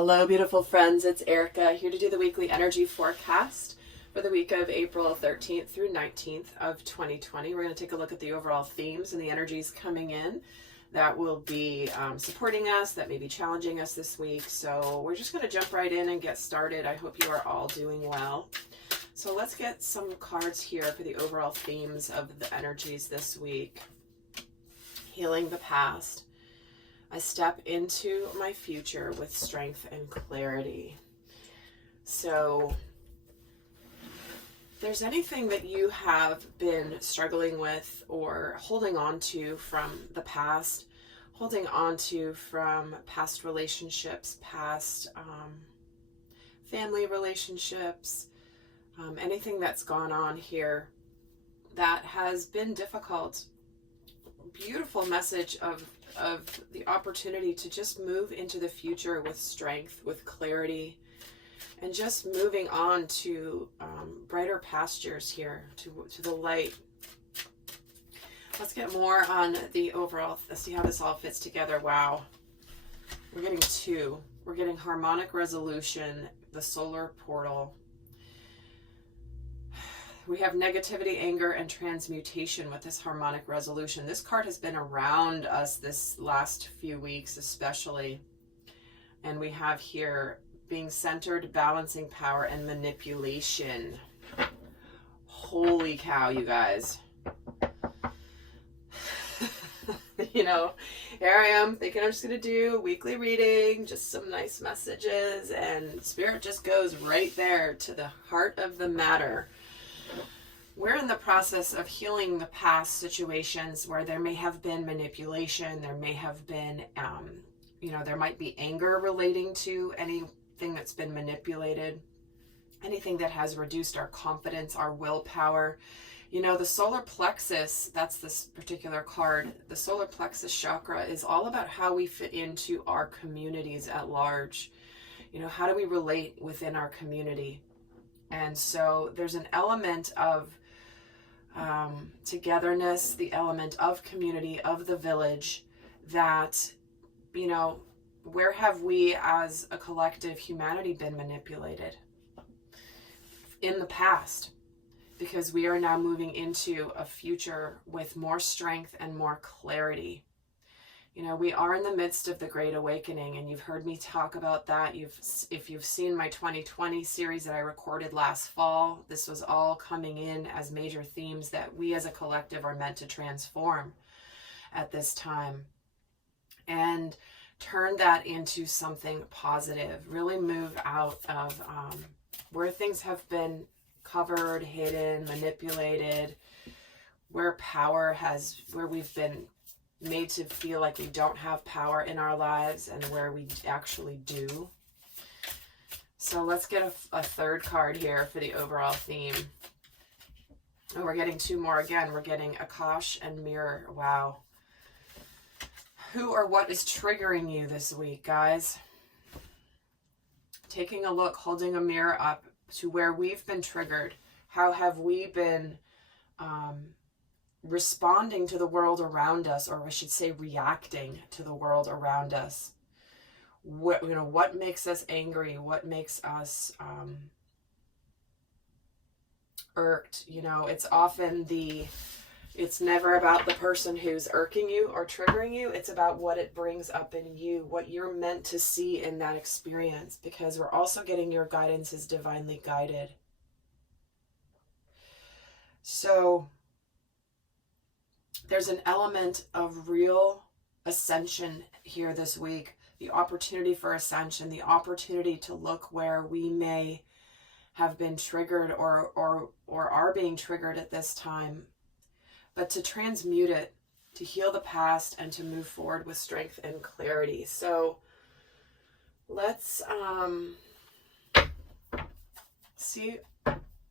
Hello, beautiful friends. It's Erika here to do the weekly energy forecast for the week of April 13th through 19th of 2020. We're going to take a look at the overall themes and the energies coming in that will be supporting us, that may be challenging us this week. So we're just going to jump right in and get started. I hope you are all doing well. So let's get some cards here for the overall themes of the energies this week. Healing the past. I step into my future with strength and clarity. So if there's anything that you have been struggling with or holding on to from the past, holding on to from past relationships, past family relationships, anything that's gone on here that has been difficult, beautiful message of the opportunity to just move into the future with strength, with clarity, and just moving on to brighter pastures here, to the light. Let's get more on the overall. Let's see how this all fits together. Wow. We're getting two. We're getting harmonic resolution, the solar portal. We have negativity, anger, and transmutation with this harmonic resolution. This card has been around us this last few weeks especially. And we have here being centered, balancing power, and manipulation. Holy cow, you guys. You know, here I am thinking I'm just going to do a weekly reading, just some nice messages, and Spirit just goes right there to the heart of the matter. We're in the process of healing the past situations where there may have been manipulation, there may have been, there might be anger relating to anything that's been manipulated, anything that has reduced our confidence, our willpower. You know, the solar plexus, that's this particular card, the solar plexus chakra is all about how we fit into our communities at large. You know, how do we relate within our community? And so there's an element of togetherness, the element of community, of the village, that, you know, where have we as a collective humanity been manipulated? In the past, because we are now moving into a future with more strength and more clarity. You know, we are in the midst of the Great Awakening, and you've heard me talk about that. If you've seen my 2020 series that I recorded last fall, this was all coming in as major themes that we as a collective are meant to transform at this time and turn that into something positive. Really move out of where things have been covered, hidden, manipulated, where we've been made to feel like we don't have power in our lives, and where we actually do. So let's get a third card here for the overall theme. And we're getting two more again. We're getting Akash and Mirror. Wow. Who or what is triggering you this week, guys? Taking a look, holding a mirror up to where we've been triggered. How have we been responding to the world around us, or I should say reacting to the world around us? What makes us angry? What makes us irked? You know, it's never about the person who's irking you or triggering you. It's about what it brings up in you, what you're meant to see in that experience, because we're also getting your guidance is divinely guided. So there's an element of real ascension here this week, the opportunity for ascension, the opportunity to look where we may have been triggered or are being triggered at this time, but to transmute it, to heal the past, and to move forward with strength and clarity. So let's see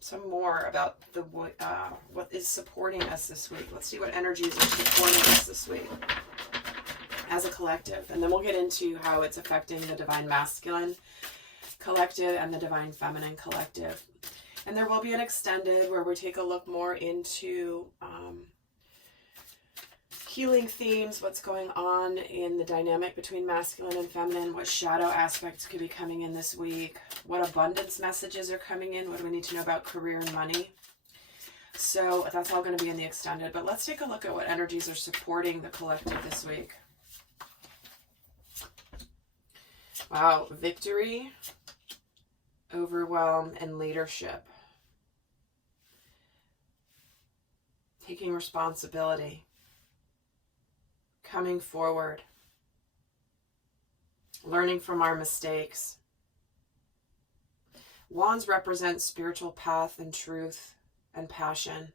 some more about what is supporting us this week. Let's see what energies are supporting us this week as a collective. And then we'll get into how it's affecting the divine masculine collective and the divine feminine collective. And there will be an extended where we take a look more into healing themes, what's going on in the dynamic between masculine and feminine, what shadow aspects could be coming in this week, what abundance messages are coming in, what do we need to know about career and money. So that's all going to be in the extended, but let's take a look at what energies are supporting the collective this week. Wow, victory, overwhelm, and leadership. Taking responsibility. Coming forward. Learning from our mistakes. Wands represent spiritual path and truth and passion.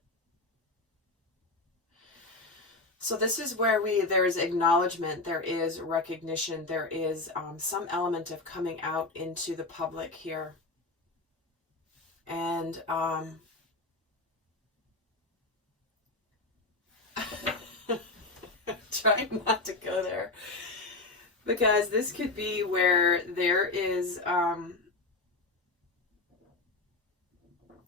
So this is where there is acknowledgement, there is recognition, there is some element of coming out into the public here. And trying not to go there, because this could be where there is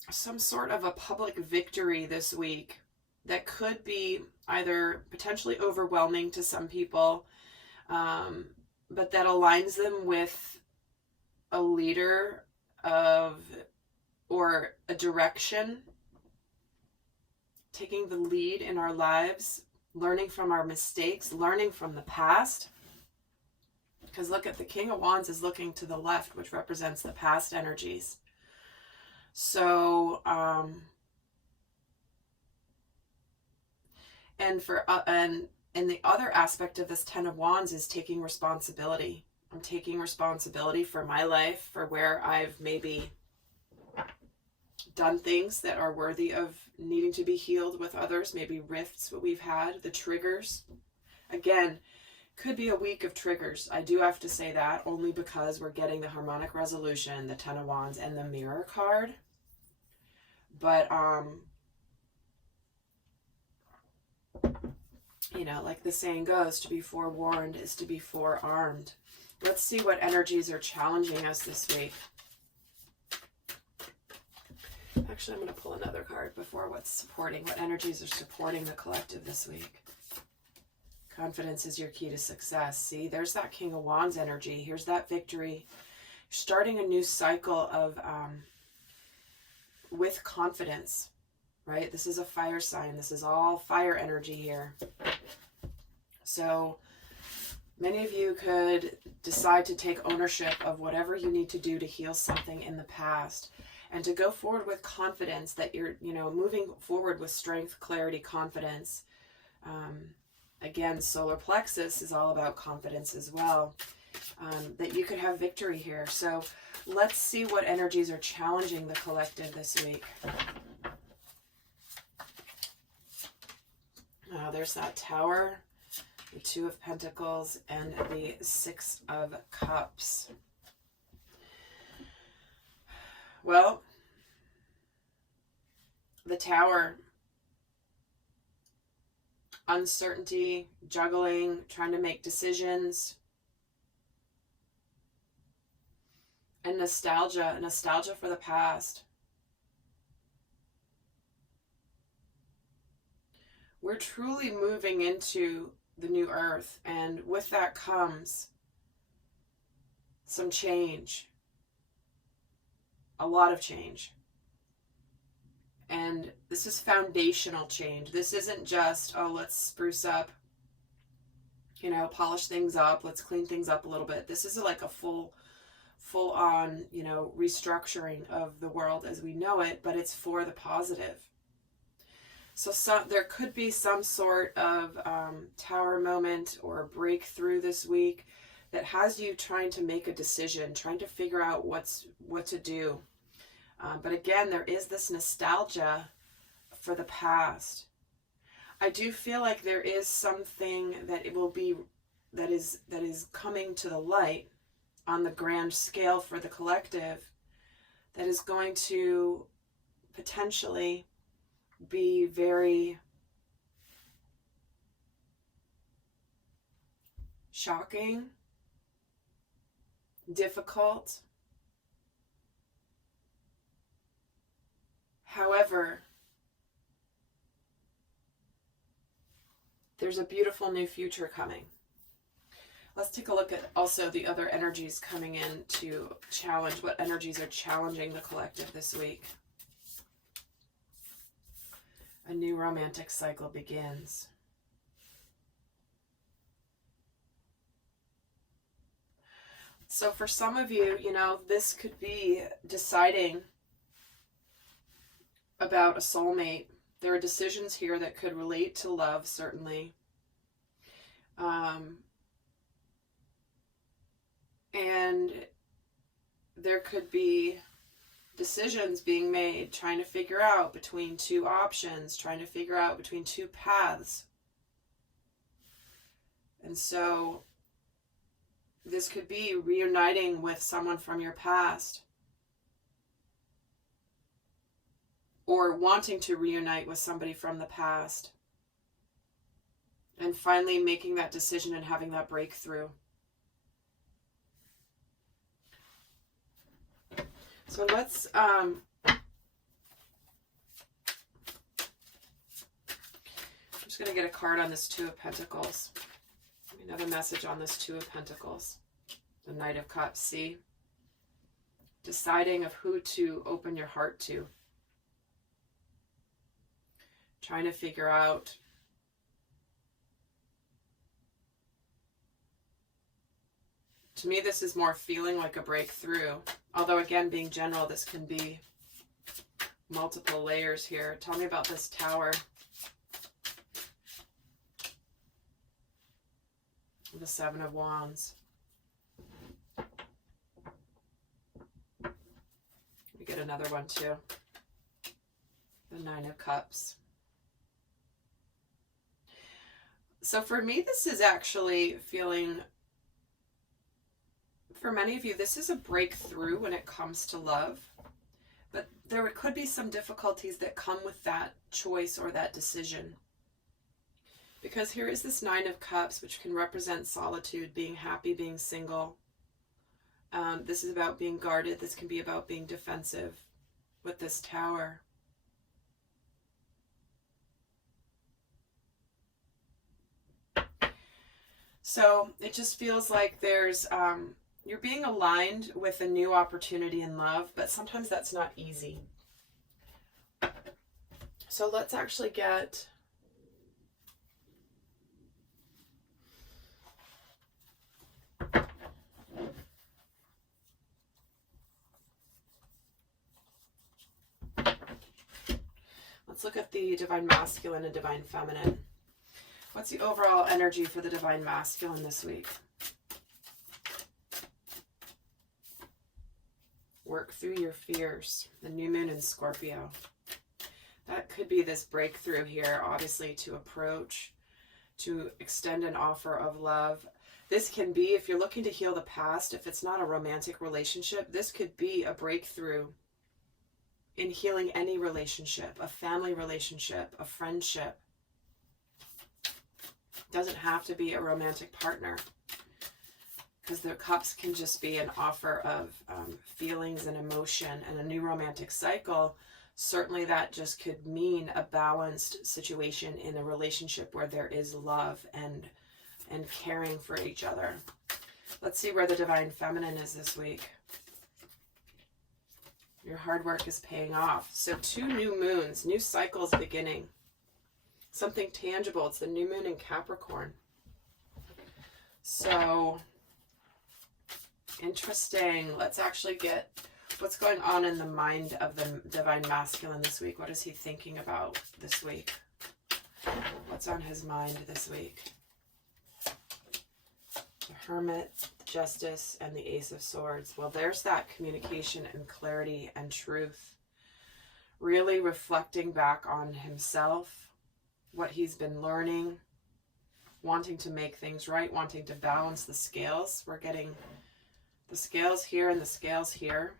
some sort of a public victory this week that could be either potentially overwhelming to some people, but that aligns them with a leader or a direction, taking the lead in our lives, learning from our mistakes, learning from the past. Because look at the King of Wands is looking to the left, which represents the past energies. So, and the other aspect of this Ten of Wands is taking responsibility. I'm taking responsibility for my life, for where I've maybe done things that are worthy of needing to be healed with others, maybe rifts that we've had, the triggers. Again, could be a week of triggers. I do have to say that only because we're getting the harmonic resolution, the Ten of Wands, and the Mirror card. But, you know, like the saying goes, to be forewarned is to be forearmed. Let's see what energies are challenging us this week. Actually, I'm going to pull another card before what energies are supporting the collective this week. Confidence is your key to success. See, there's that King of Wands energy. Here's that victory. You're starting a new cycle of, with confidence, right? This is a fire sign. This is all fire energy here. So many of you could decide to take ownership of whatever you need to do to heal something in the past, and to go forward with confidence that you're, moving forward with strength, clarity, confidence. Again, solar plexus is all about confidence as well. That you could have victory here. So let's see what energies are challenging the collective this week. There's that Tower, the Two of Pentacles, and the Six of Cups. Well, the Tower, uncertainty, juggling, trying to make decisions, and nostalgia for the past. We're truly moving into the new earth, and with that comes some change. A lot of change. And this is foundational change. This isn't just, oh, let's spruce up, polish things up, let's clean things up a little bit. This is like a full on, restructuring of the world as we know it, but it's for the positive. So there could be some sort of Tower moment or breakthrough this week that has you trying to make a decision, trying to figure out what to do. But again, there is this nostalgia for the past. I do feel like there is something that is coming to the light on the grand scale for the collective that is going to potentially be very shocking, difficult. However, There's a beautiful new future coming. Let's take a look at also the other energies coming in to challenge. What energies are challenging the collective this week? A new romantic cycle begins. So for some of you, you know, this could be deciding about a soulmate. There are decisions here that could relate to love, certainly. And there could be decisions being made, trying to figure out between two options, trying to figure out between two paths. And so this could be reuniting with someone from your past, or wanting to reunite with somebody from the past, and finally making that decision and having that breakthrough. So let's I'm just going to get a card on this Two of Pentacles. Another message on this Two of Pentacles. The Knight of Cups. See? Deciding of who to open your heart to. Trying to figure out to me, this is more feeling like a breakthrough. Although, again, being general, this can be multiple layers here. Tell me about this Tower. The Seven of Wands. We get another one, too. The Nine of Cups. So for me, this is actually feeling... For many of you, this is a breakthrough when it comes to love, but there could be some difficulties that come with that choice or that decision. Because here is this Nine of Cups, which can represent solitude, being happy, being single. This is about being guarded. This can be about being defensive with this Tower. So it just feels like there's... you're being aligned with a new opportunity in love, but sometimes that's not easy. So let's actually get... Let's look at the Divine Masculine and Divine Feminine. What's the overall energy for the Divine Masculine this week? Work through your fears. The new moon in Scorpio. That could be this breakthrough here, obviously, to approach, to extend an offer of love. This can be, if you're looking to heal the past, if it's not a romantic relationship, this could be a breakthrough in healing any relationship, a family relationship, a friendship. It doesn't have to be a romantic partner. Because the cups can just be an offer of feelings and emotion, and a new romantic cycle. Certainly that just could mean a balanced situation in a relationship where there is love and caring for each other. Let's see where the Divine Feminine is this week. Your hard work is paying off. So 2 new moons, new cycles beginning. Something tangible. It's the new moon in Capricorn. So... interesting. Let's actually get what's going on in the mind of the Divine Masculine this week. What is he thinking about this week? What's on his mind this week? The Hermit, Justice, and the Ace of Swords. Well, there's that communication and clarity and truth. Really reflecting back on himself, what he's been learning, wanting to make things right, wanting to balance the scales. We're getting the scales here and the scales here.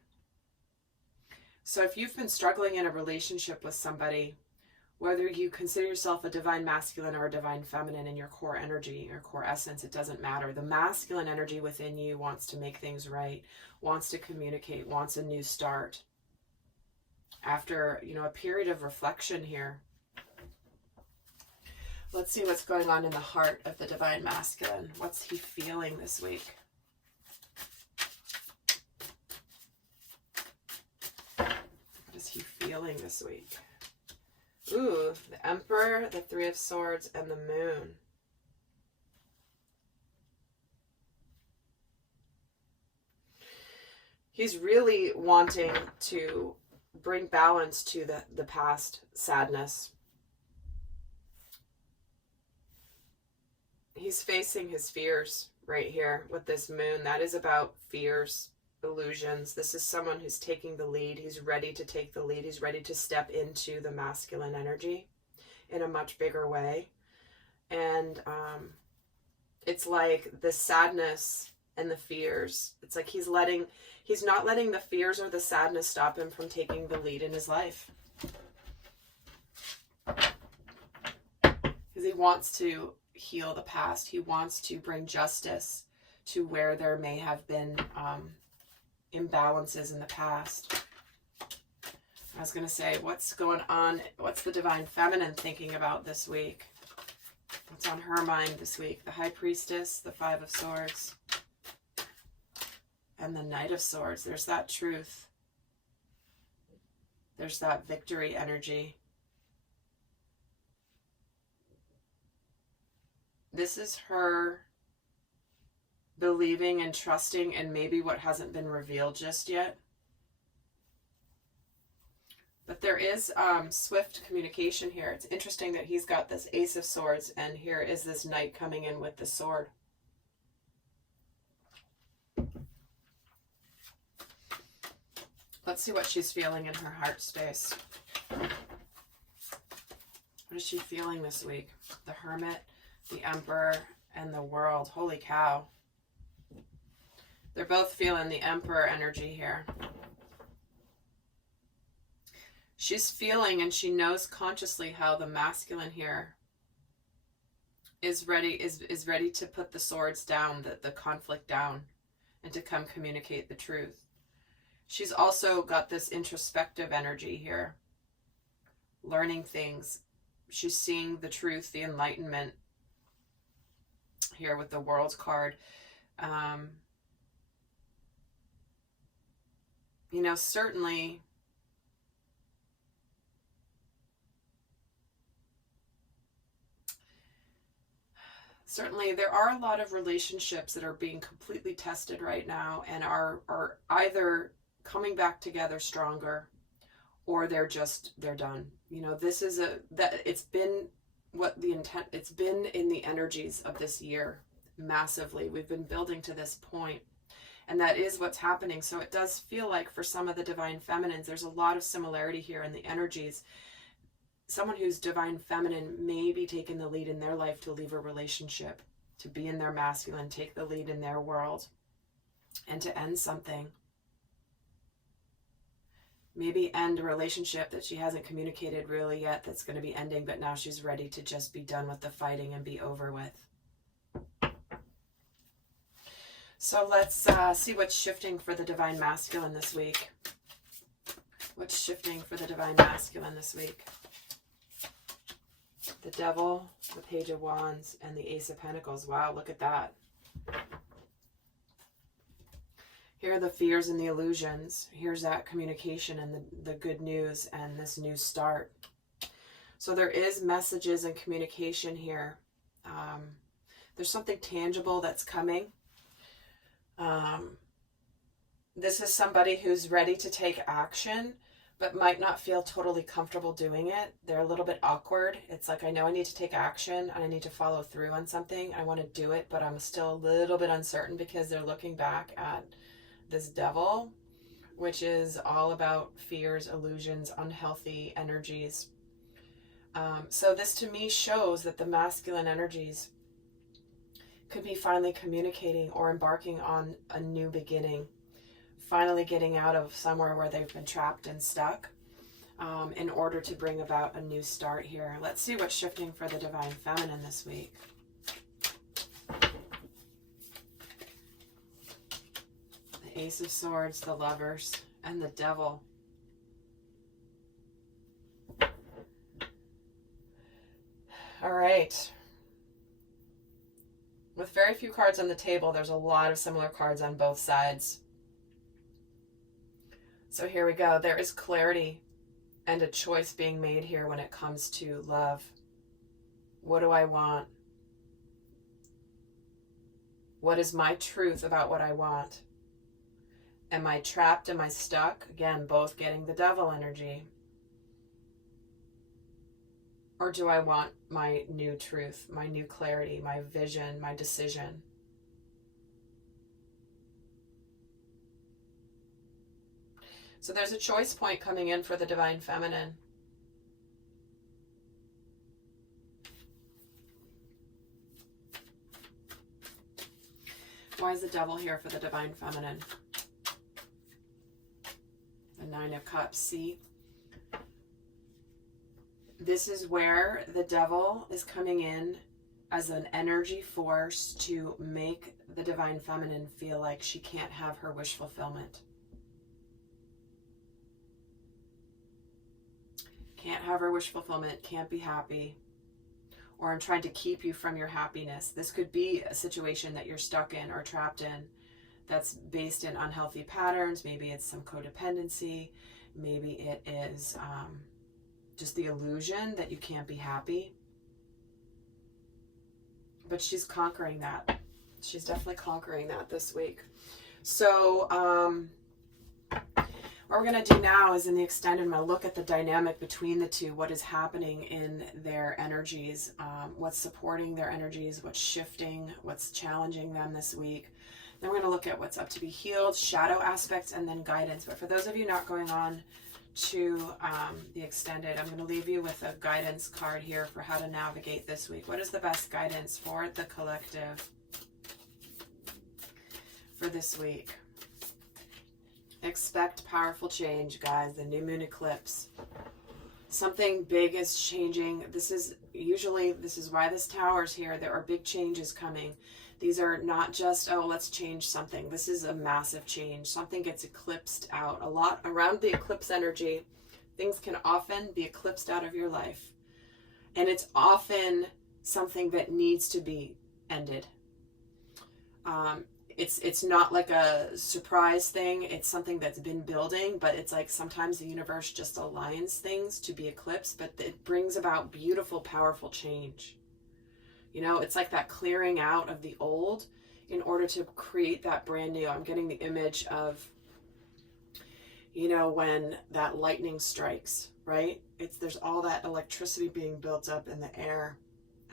So if you've been struggling in a relationship with somebody, whether you consider yourself a Divine Masculine or a Divine Feminine in your core energy, your core essence, it doesn't matter. The masculine energy within you wants to make things right, wants to communicate, wants a new start. After, a period of reflection here. Let's see what's going on in the heart of the Divine Masculine. What's he feeling this week? What is he feeling this week? Ooh, the Emperor, the Three of Swords, and the Moon. He's really wanting to bring balance to the past sadness. He's facing his fears right here with this moon. That is about fears, illusions. This is someone who's taking the lead. He's ready to take the lead. He's ready to step into the masculine energy in a much bigger way. And it's like the sadness and the fears. It's like he's not letting the fears or the sadness stop him from taking the lead in his life. Because he wants to heal the past. He wants to bring justice to where there may have been imbalances in the past. I was going to say, what's going on? What's the Divine Feminine thinking about this week? What's on her mind this week? The High Priestess, the Five of Swords, and the Knight of Swords. There's that truth. There's that victory energy. This is her believing and trusting in maybe what hasn't been revealed just yet. But there is swift communication here. It's interesting that he's got this Ace of Swords, and here is this Knight coming in with the sword. Let's see what she's feeling in her heart space. What is she feeling this week? The Hermit, the Emperor, and the World. Holy cow. They're both feeling the Emperor energy here. She's feeling, and she knows consciously how the masculine here is ready to put the swords down, the conflict down, and to come communicate the truth. She's also got this introspective energy here, learning things. She's seeing the truth, the enlightenment here with the World card. You know, certainly there are a lot of relationships that are being completely tested right now and are either coming back together stronger, or they're done. You know, this is it's been it's been in the energies of this year massively. We've been building to this point, and that is what's happening. So it does feel like for some of the Divine Feminines, there's a lot of similarity here in the energies. Someone who's Divine Feminine may be taking the lead in their life to leave a relationship, to be in their masculine, take the lead in their world, and to end something. Maybe end a relationship that she hasn't communicated really yet that's going to be ending, but now she's ready to just be done with the fighting and be over with. So let's see what's shifting for the Divine Masculine this week. What's shifting for the Divine Masculine this week? The Devil, the Page of Wands, and the Ace of Pentacles. Wow, look at that. Here are the fears and the illusions. Here's that communication and the good news and this new start. So there is messages and communication here. There's something tangible that's coming. This is somebody who's ready to take action, but might not feel totally comfortable doing it. They're a little bit awkward. It's like, I know I need to take action and I need to follow through on something. I want to do it, but I'm still a little bit uncertain because they're looking back at this Devil, which is all about fears, illusions, unhealthy energies. So this to me shows that the masculine energies could be finally communicating or embarking on a new beginning, finally getting out of somewhere where they've been trapped and stuck, in order to bring about a new start here. Let's see what's shifting for the Divine Feminine this week. Ace of Swords, the Lovers, and the Devil. All right. right. With very few cards on the table, there's a lot of similar cards on both sides. So here we go. There is clarity and a choice being made here when it comes to love. What do I want? What is my truth about what I want? Am I trapped? Am I stuck? Again, both getting the devil energy. Or do I want my new truth, my new clarity, my vision, my decision? So there's a choice point coming in for the Divine Feminine. Why is the devil here for the Divine Feminine? The Nine of Cups, see? This is where the devil is coming in as an energy force to make the Divine Feminine feel like she can't have her wish fulfillment. Can't have her wish fulfillment, can't be happy. Or I'm trying to keep you from your happiness. This could be a situation that you're stuck in or trapped in that's based in unhealthy patterns. Maybe it's some codependency. Maybe it is just the illusion that you can't be happy. But she's conquering that. She's definitely conquering that this week. So what we're going to do now is in the extended, I'm going to look at the dynamic between the two, what is happening in their energies, what's supporting their energies, what's shifting, what's challenging them this week. Then we're going to look at what's up to be healed, shadow aspects, and then guidance. But for those of you not going on to the extended, I'm going to leave you with a guidance card here for how to navigate this week. What is the best guidance for the collective for this week? Expect powerful change, guys. The new moon eclipse. Something big is changing. This is why this tower's here. There are big changes coming. These are not just, oh, let's change something. This is a massive change. Something gets eclipsed out. A lot around the eclipse energy. Things can often be eclipsed out of your life. And it's often something that needs to be ended. It's not like a surprise thing. It's something that's been building, but it's like sometimes the universe just aligns things to be eclipsed, but it brings about beautiful, powerful change. You know, it's like that clearing out of the old in order to create that brand new. I'm getting the image of, you know, when that lightning strikes, right? There's all that electricity being built up in the air.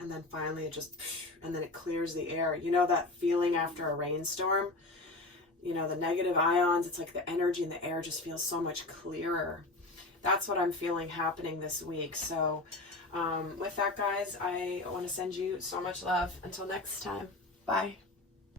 And then finally it just, and then it clears the air. You know that feeling after a rainstorm? You know, the negative ions, it's like the energy in the air just feels so much clearer. That's what I'm feeling happening this week. So with that, guys, I want to send you so much love. Until next time. Bye.